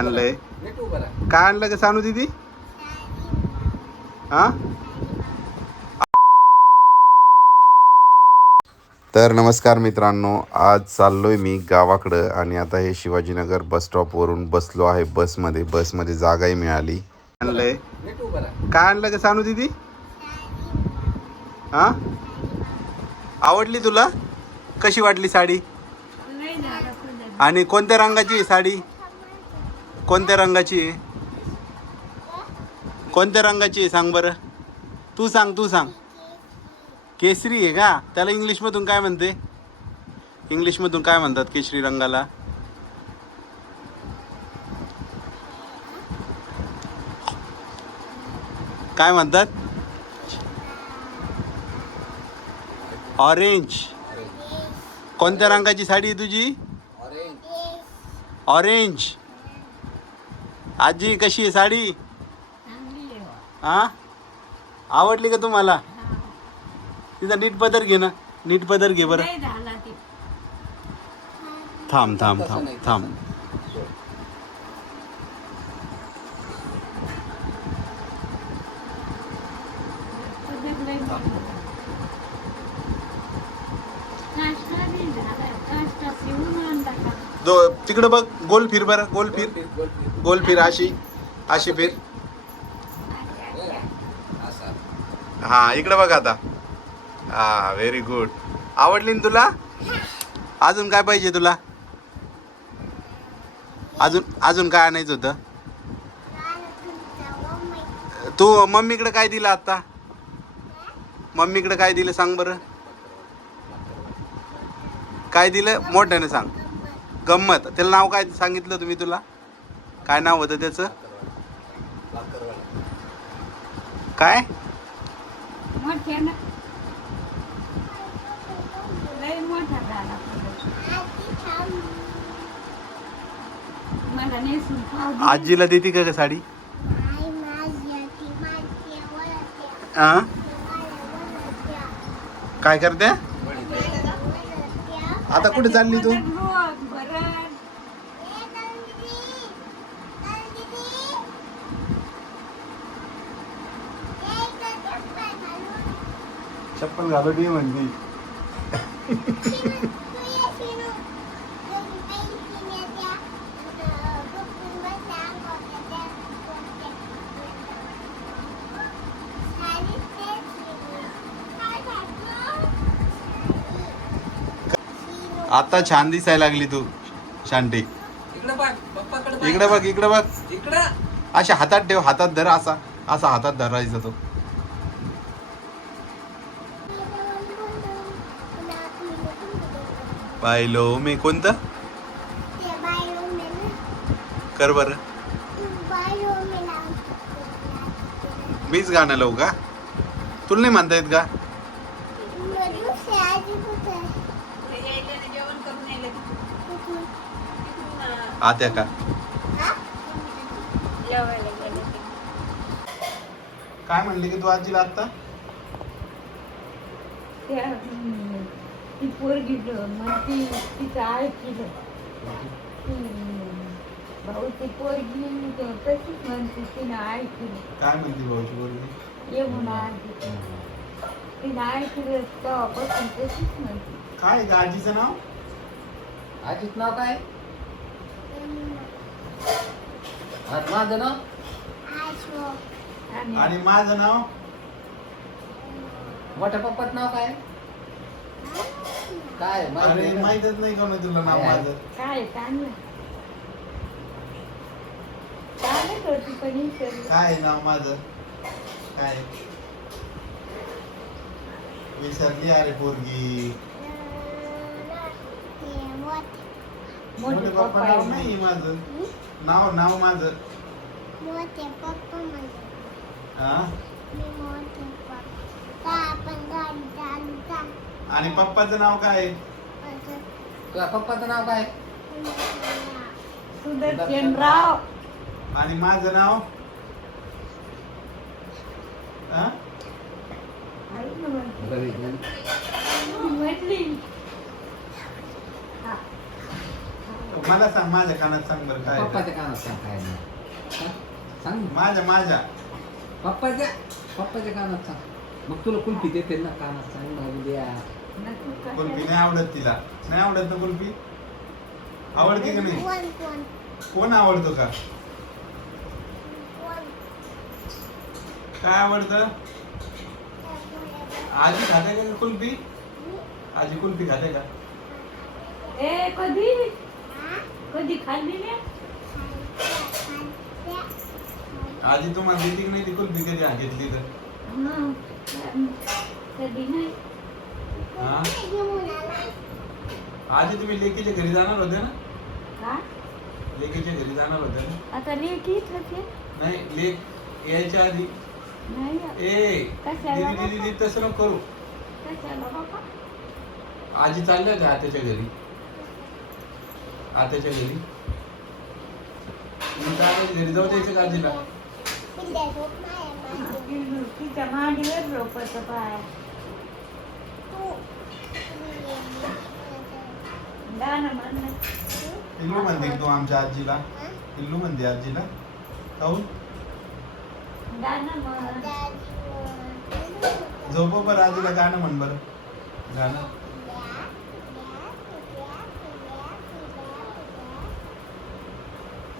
आणलंय काय आणलं का सानू दीदी? हा तर नमस्कार मित्रांनो, आज चाललोय मी गावाकडं आणि आता हे शिवाजीनगर बस स्टॉपवरून बसलो आहे बसमध्ये जागाही मिळाली. आणलंय काय आणलं का सानू दीदी? हा आवडली तुला? कशी वाटली साडी? आणि कोणत्या रंगाची आहे साडी? कोणत्या रंगाची आहे? कोणत्या रंगाची आहे सांग बरं. तू सांग. केसरी आहे का? त्याला इंग्लिशमधून काय म्हणते? इंग्लिशमधून काय म्हणतात केशरी रंगाला? काय म्हणतात? ऑरेंज. कोणत्या रंगाची साडी आहे तुझी? ऑरेंज. आजी कशी आहे साडी? हा आवडली का तुम्हाला? तिचा नीट पदर घे ना, नीट पदर घे बरं. थांब. तिकडं बघ, गोल फिर बरं, गोल फिर अशी फिर. हा इकडे बघ आता. हा व्हेरी गुड. आवडली ना तुला? अजून काय पाहिजे तुला? अजून काय आणायचं होतं? तू मम्मीकडे काय दिलं आता? मम्मीकडे काय दिलं सांग बरं. काय दिलं मोठ्याने सांग. गंमत. त्याला नाव काय सांगितलं तुम्ही? तुला काय नाव होतं त्याचं? काय? आजीला देते का साडी? काय करते आता? कुठे चालली तू? चप्पल घालू दे म्हणते. आता छान दिसायला लागली तू शांती. इकडे बघ. अशा हातात ठेव, हातात धर, असा हातात धरायचा तो. पाहिलो मी. कोणतं कर बर. मीच गाणं लावू का? तुला नाही म्हणता येत का? आत्या का? काय म्हणली की तू आजीला आता? ती पोरगी तिचं ऐकलं भाऊ. ती पोरगी तशीच म्हणते, तिनं ऐकलं. काय म्हणते भाऊची पोरगी? ये म्हणून तिनं ऐकलं तेव्हापासून तशीच म्हणते. काय का आजीचं नाव? आजीच नाव काय? माझं नाव आणि माझं नाव? मोठ्या पप्पाचं नाव काय? काय अरे माहितच नाही का तुला नाव माझं? काय चांगलं होती पण विचारलं. काय नाव माझं? काय विसरली अरे पोरगी. मोठे पप्पा नाव नाही माझं. नाव माझं. मोठे पप्पा हा आणि पप्पाचं नाव काय? तुझ्या पप्पाचं नाव काय? सुदर्शनराव. आणि माझं नाव? म्हटली मला सांग माझ्या कानात सांग बरं काय आहे. पप्पाच्या कानात सांग काय नाही. हा? सांग ना. माझ्या पप्पाच्या कानात सांग. मग तुला कुल्फी देते ना कानात सांग ना उद्या. नको कुल्फी कशाला. नाही आवडत तिला. नाही आवडत ना कुल्फी? आवडते का नाही? कोण कोण आवडतो का? काय आवडतं? आजी खाते का कुल्फी? आजी कुल्फी खाते का? ए कधी खाल्ली नाही? आजी तुम्हाला देते की नाही ती कुल्फी कधी घेतली तर? हं. कधी नाही. हा? आजी तुम्ही लेकीच्या घरी जाणार होते ना? हा? लेकीच्या घरी जाणार होते ना? आता लेकी होते नाही लेक यायच्या आधी नाही ए कशाला दीदी दीदी तसं नको करू. कशाला बाबा? आजी चालल्या होत्या आत्याच्या घरी. आत्याच्या घरी मग काय घरी जाऊ द्यायचं का आजीला? तिच्या मांडीवर झोपायचं पाय. गाणं म्हणणं. पिल्लू म्हणते तू आमच्या आजीला. पिल्लू म्हणते आजीला काहून? गाणं म्हण. झोप बरं आजीला गाणं म्हण बरं. गाणं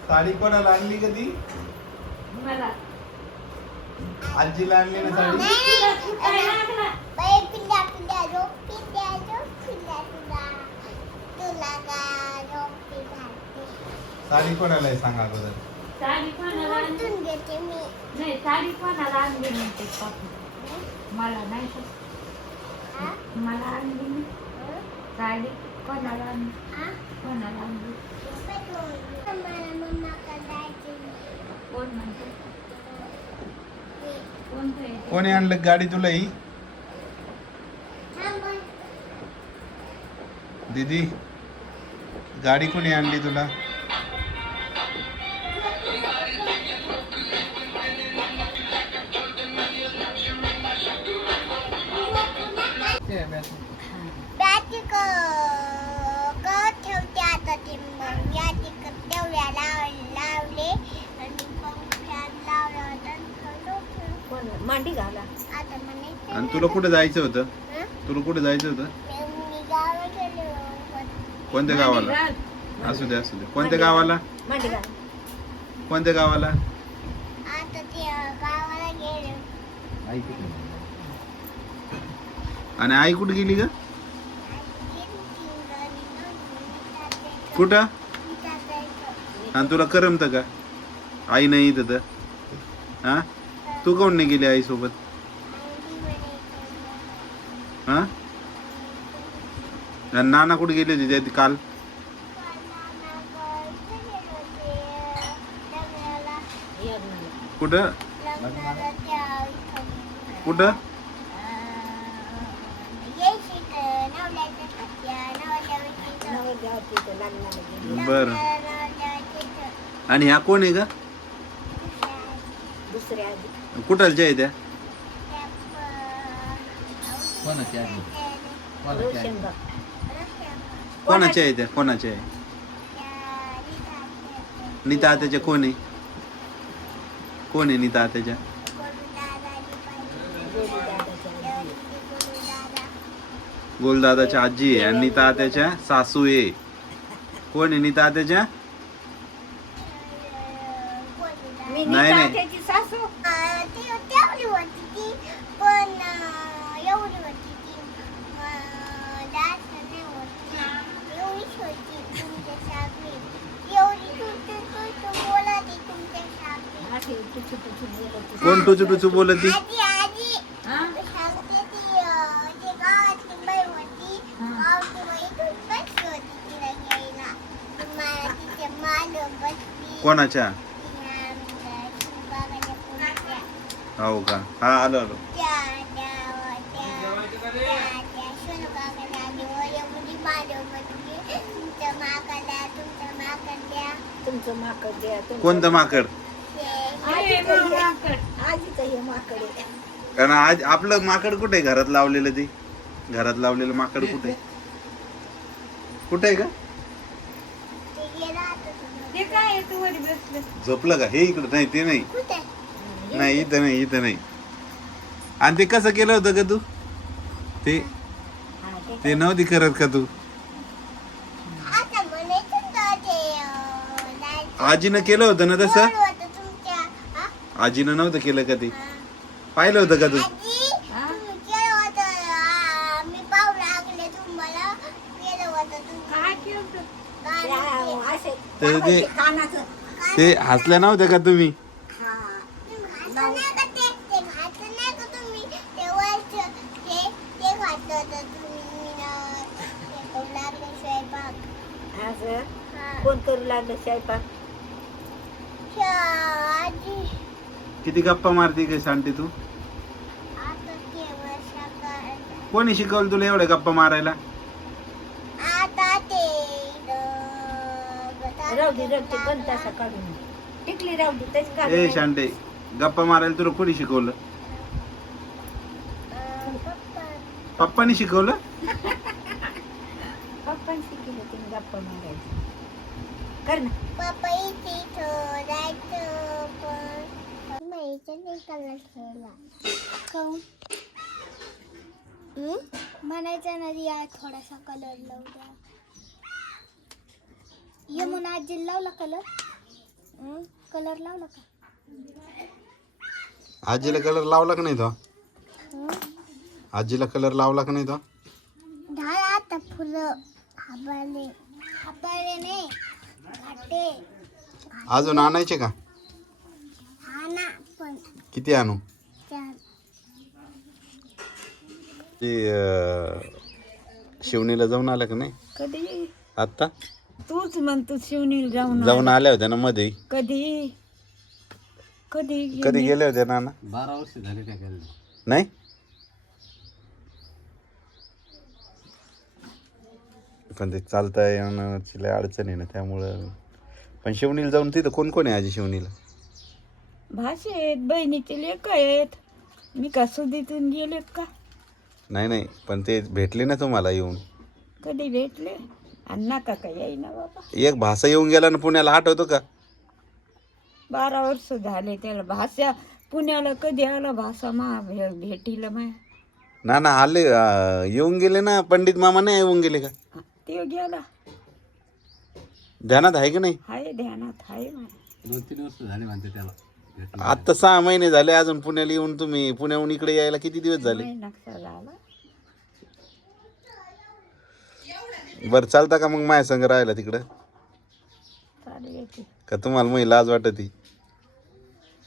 साडी कोणाला आणली कधी? मला आजीला आणली ना साडी. काय लागला? साडी कोणाला आहे सांगा अगोदर. साडी कोणाला आणली? नाही साडी कोणाला आणली म्हणते पापा. मला नाही तर. मला आणली नाही. साडी कोणाला आणली? कोणाला आणली? कोण म्हणते? कोणतं आहे? कोणी आणलं गाडी तुला ही? दीदी गाडी कोणी आणली तुला? ते बॅस. ठेवते आता ते मग या तिकड तेवढ्या लावले आणि पंख्यात लावला होता आणि ठेवलं. कोण? मांडी घाला. आता म्हणे आणि तुला कुठे जायचं होतं? हं? तुला कुठे जायचं होतं? मी गावात गेलो होतो. कोणत्या मांडी गावाला? घाल. असू दे कोणत्या गावाला? मांडी घाल. कोणत्या गावाला? आता ते गावाला गेलो. आई तिकडे. आणि आई कुठे गेली ग? कुठं? आणि तुला करमत का? आई नाही इथं तर. हा तू कोण नाही गेली आई सोबत? हा आणि नाना कुठे गेले होते त्या काल? कुठं कुठं? बर. आणि ह्या कोण आहे का? दुसऱ्या आधी. कुठलच्या आहे त्या? कोणाची आई? कोणाची आई? रोशनगा. कोणाच्या आहे त्या? कोणाच्या आहे? नीता आत्याच्या कोण आहे? कोण आहे नीता आत्याच्या? गोलदादाच्या आजी आहे आणि नीता आत्याच्या सासू आहे. कोण आहे नीता आत्याच्या? मी नाही, नाही. त्याची सासू. तेवढी होती ती पण एवढी होती ती जास्त नाही होती. एवढीच होती तुमच्या सासरी. एवढी तू बोलाती तुमच्या सासरी. अशी टुचू बोलत होती. कोण टुचू टुचू बोलती? आजी आजी हा? सांगते ती जी गावातली बाई होती हा. गावची बाई इथून बसली होती तिला घ्यायला. मला तिच्या मागं बसली. कोणाच्या? तिला आमच्या शिवबागाच्या पुढच्या. हो का? हा आलो आलो. त्या शिवबागाला आली व एवढी मागं बसली. तुमच्या माकाला तुमचं माकड द्या. कोणतं माकड? आजीचं हे माकड आहे. कारण आज आपलं माकड कुठे आहे? घरात लावलेलं ते घरात लावलेलं माकड कुठे आहे? कुठे आहे का? ते नाही तू वर बसलं. झोपलं का? हे इकडं नाही, ते नाही. कुठे नाही इथं नाही, इथं नाही. आणि ते कसं केलं होतं का तू? ते हा, ते ते नव्हती करत का तू? आता म्हणायचं ना ते जायचं. आजीनं केलं होतं ना तसं? कोण होतं तुमच्या हा? आजीनं नव्हतं केलं का ते? हा. पाहिलं होतं का तू? आजी हा? तुम्ही केलं होतं मी पाहू लागले तुम्हाला केलं होतं तुम्ही काय केलं होतं? गाणं तर ते हसल्या नव्हत्या का तुम्ही? घातलं नाही का ते घातलं नाही का तुम्ही ते वरचं ते घातलं होतं तुम्ही ते करू लागले स्वयंपाक असं हा. कोण करू लागलं स्वयंपाक? आजी किती गप्पा मारती काय शांती तू? आता केवळ सकाळ कोणी शिकवलं तुला एवढ्या गप्पा मारायला? आता ते राहू दे पण तसा काढून टिकली राहू दे तशी ए काढून. शांते, गप्पा मारायला तुला कोणी शिकवलं? पप्पानी शिकवलं? पप्पांनी शिकवलं तिने गप्पा मारायचं. कर ना. पपई तिथं जायचं पण माहिती नाही कलर खेळला काऊन म्हणायचं ना या थोडासा कलर लावू द्या. यमुना आजी लावला कलर कलर लावला का आजीला कलर लावला का नाही तो? आजीला कलर लावला का नाही तो? झाला आता फुलं हाबाले हाबाले नाही घाटे अजून आणायचे का? हा ना पण किती आणू? चार ते शिवणीला जाऊन आलं का नाही कधी आता? तूच म्हणतो शिवणीला जाऊन आल्या होत्या ना मध्ये. कधी कधी कधी गेले होते ना? 12 वर्ष झाले त्या गेल्या. नाही पण ते चालता येण्याची लय अडचण आहे ना, त्यामुळं. पण शिवणीला जाऊन तिथं कोण कोण आहे आजी शिवणीला? भाषे आहेत, बहिणीचे लेक आहेत. मी का सुदीतून गेलेत का? नाही नाही, पण ते भेटले ना तुम्हाला येऊन? कधी भेटले आणि नका का येईना बाबा. एक भाषा येऊन गेला ना पुण्याला, आठवतो का? 12 वर्ष झाले त्याला. भाषा पुण्याला कधी आला भाषा भेटीला माया. ना आले, येऊन गेले ना. पंडित मामा नाही येऊन गेले का? ते गेला. ध्यानात आहे का नाही? हाय ध्यानात हाय माया. 2-3 वर्ष झाले म्हणते त्याला भेटून. आता 6 महिने झाले अजून पुण्याला येऊन. तुम्ही पुण्याहून इकडे यायला किती दिवस झाले? नक्षा झाला. बरं, चालता का मग माझ्या संग राहायला तिकडं? चालू येते. का तुम्हाला मग लाज वाटत?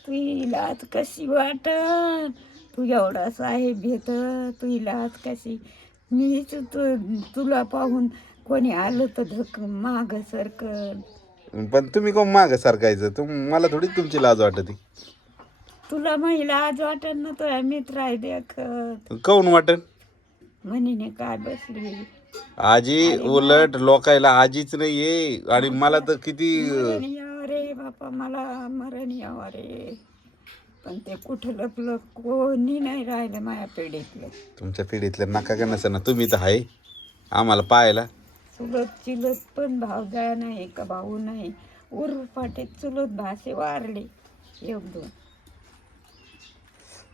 तुही लाज कशी वाटन? तू एवढा साहेब घेत तुही लाज कशी? मीच तुला पाहून कोणी आलं तर धक माग सरकन. पण तुम्ही कोण माग सारखायचं? मला थोडी तुमची लाज वाटत? तुला महिला आज वाटन ना तो मित्र आहे देखत काऊन वाटन? म्हणीने काय बसली. आजी उलट लोकायला आजीच नाहीये, आणि मला तर किती. मरण यावं रे बापा, मला मरण यावं रे. पण ते कुठं लपलं कोणी नाही राहिलं माझ्या पिढीतलं. तुमच्या पिढीतल्या नका का नसे ना, तुम्ही तर आहे आम्हाला पाहायला. चुलत चिलत पण भावजा नाही का भाऊ नाही. उरपाटे चुलत भाषे वारले 1-2.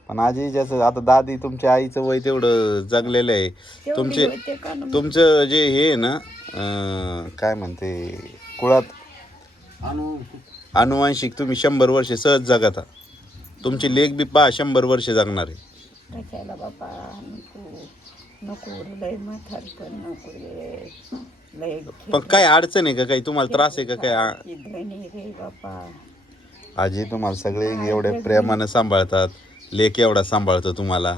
पण आजी जसं आता दादी तुमच्या आईचं वय तेवढं जगलेलं आहे. तेवढी तुमचे होते का ना. तुमचं जे हे आहे ना, काय म्हणते, कुळात आणू अनुवांशिक तुम्ही 100 वर्षे सहज जगता. तुमची लेख बी 100 वर्षे जगणार आहे. कशाला बापा नको नको लय म्हातार पण नको रे. लय पण काय अडचण आहे का? काही तुम्हाला त्रास आहे का काय? धनी रे बापा. आजी तुम्हाला सगळे एवढ्या प्रेमानं सांभाळतात, लेख एवढा सांभाळतो तुम्हाला.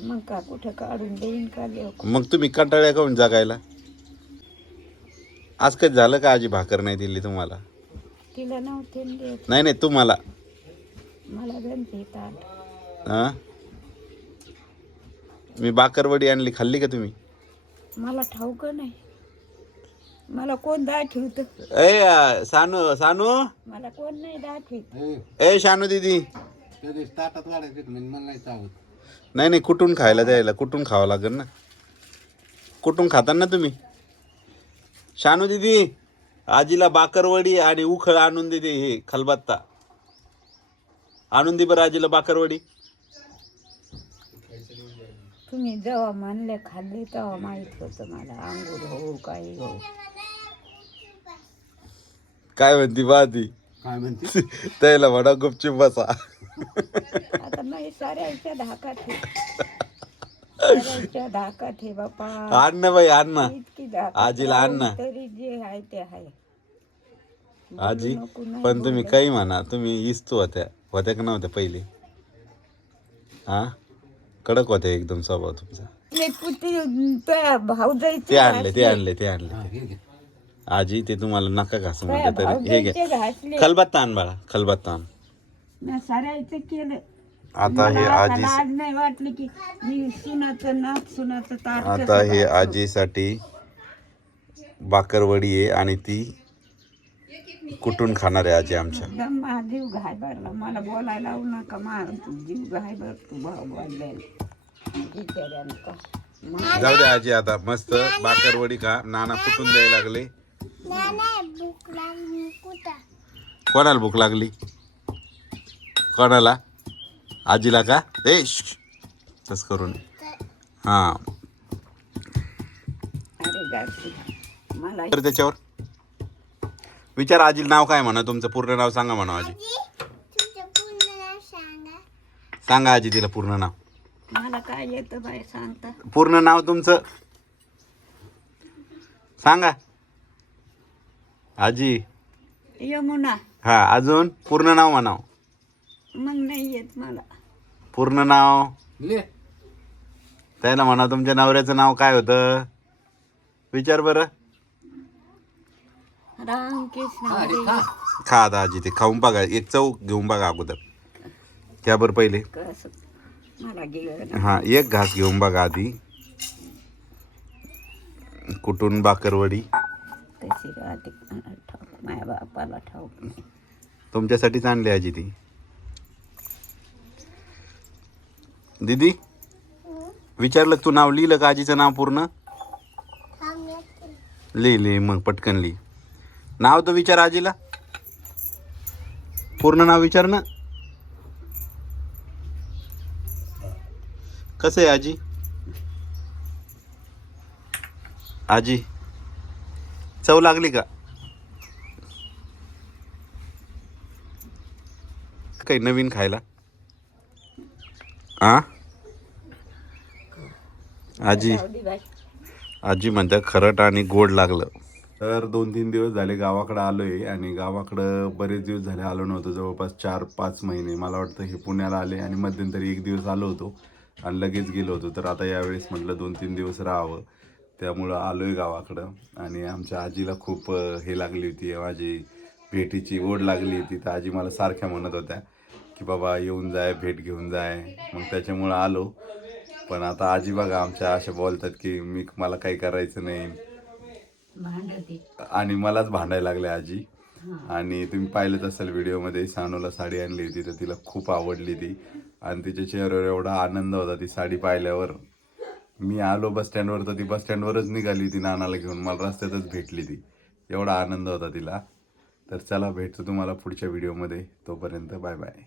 मग का कुठं काढून देईन का लेक? मग तुम्ही कंटाळ्या काऊन जगायला? आज कधी झालं का आजी भाकर नाही दिली तुम्हाला? तिला नव्हते न देत. नाही तुम्हाला. मला गणते ताट. हा, मी बाकरवडी आणली, खाल्ली का तुम्ही? मला ठाऊक नाही. मला कोण दाखवत? ए सानू सानू, मला कोण नाही दाखवत. ए शानू दीदी, ताटात वाढायचं मला नाही चावत. नाही नाही, कुठून खायला द्यायला, कुठून खावं लागेल ना. कुठून खाता ना तुम्ही? शानू दीदी, आजीला बाकरवडी आणि उखळ आणून देते. हे खलबत्ता आणून दे बरं आजीला बाकरवडी. तुम्ही जेव्हा म्हणले खाल्ले तेव्हा माहित होतं मला अंगूर हो काही हो. काय म्हणती बादी काय म्हणते त्याला म्हणा गुपचूप बसा. आता नाही साऱ्याच्या धाकात आहे. साऱ्याच्या धाकात आहे बापा. आण ना बाई आण ना. इतकी धाकात आजीला आण ना. तरी जे आहे ते आहे. आजी नको नाही पण तुम्ही बोलत. काही म्हणा, तुम्ही इस्तू होत्या का नव्हत्या पहिले? हा कडक होत्या एकदम स्वभाव तुमचा. ते पुती त्या भाऊजाईचे ते आणले ते घासले. आणले ते आणले. हा, घे, घे. आजी ते तुम्हाला नका घासू त्या म्हणते तरी हे घ्या. भाऊजाईचे घासले. खलबत्ता आण बाळा खलबत्ता आण. मी साऱ्याचं केलं. आता हे मला आजी आज नाही वाटलं की मी सुनाचं नाच सुनाचं ताट आता कसं हे घासू. आजीसाठी बाकरवडी आहे आणि ती कुठून खाणार आहे आजी आमच्या. एकदम माझा जीव घाय भरला. मला बोलायला लावू नका. माझा जीव घाय भर तू भाऊ बोललेला बिचाऱ्यानं का. जाऊ दे आजी आता मस्त बाकरवडी खा. नाना कुठून द्यायला लागले. नाही भूक लागली कुठं कोणाला भूक लागली? कोणाला? आजीला का? ए तस करून हा अरे जाती मला तर त्याच्यावर विचार. आजीला नाव काय म्हणा? तुमचं पूर्ण नाव सांगा म्हणा आजी. तुमचं पूर्ण नाव सांगा सांगा आजी तिला पूर्ण नाव. मला काय येतं बाय सांगता. पूर्ण नाव तुमचं सांगा आजी. यमुना. हा अजून पूर्ण नाव म्हणाव. मग नाही येत मला. पूर्ण नाव ले त्याला म्हणा. तुमच्या नवऱ्याचं नाव काय होतं? विचार बरं. रामकृष्ण हा, हरी. अरे खा. खा आता आजी ते खाऊन बघा. एक चव घेऊन बघा अगोदर. त्या बरं पहिले कसं मला गेलं हा एक घास घेऊन बघा आधी. कुठून बाकरवडी कशी राहते ठाऊक. माझ्या बापाला ठाऊक नाही. तुमच्यासाठीच आणली आजी ती. दीदी विचारलं तू नाव लिहिलं का आजीचं नाव पूर्ण? लिहि मग पटकन लिहि. नाव तर विचार आजीला. पूर्ण नाव विचार ना. कसं आहे आजी? आजी चव लागली का? काही नवीन खायला? आ आजी जाऊदी बाई. आजी म्हणतात खरट आणि गोड लागलं. तर 2-3 दिवस झाले गावाकडं आलोय आणि गावाकडं बरेच दिवस झाले आलो नव्हतो. जवळपास 4-5 महिने मला वाटतं हे पुण्याला आले आणि मध्यंतरी 1 दिवस आलो होतो आणि लगेच गेलो होतो. तर आता यावेळेस म्हटलं 2-3 दिवस राहावं, त्यामुळं आलोय गावाकडं. आणि आमच्या आजीला खूप हे लागली होती, माझी भेटीची ओढ लागली होती. तर आजी मला सारख्या म्हणत होत्या की बाबा येऊन जाय, भेट घेऊन जाय. मग त्याच्यामुळं आलो. पण आता आजी बघा आमच्या अशा बोलतात की मला काही करायचं नाही भांडते. आणि मलाच भांडायला लागले आजी. आणि तुम्ही पाहिलंच असेल व्हिडिओमध्ये सानूला साडी आणली होती तर तिला खूप आवडली ती आणि तिच्या चेहऱ्यावर एवढा आनंद होता ती साडी पाहिल्यावर. मी आलो बस स्टँडवर तर ती बस स्टँडवरच निघाली ती नानाला घेऊन. मला रस्त्यातच भेटली ती. एवढा आनंद होता तिला. तर चला भेटतो तुम्हाला पुढच्या व्हिडिओमध्ये. तोपर्यंत बाय बाय.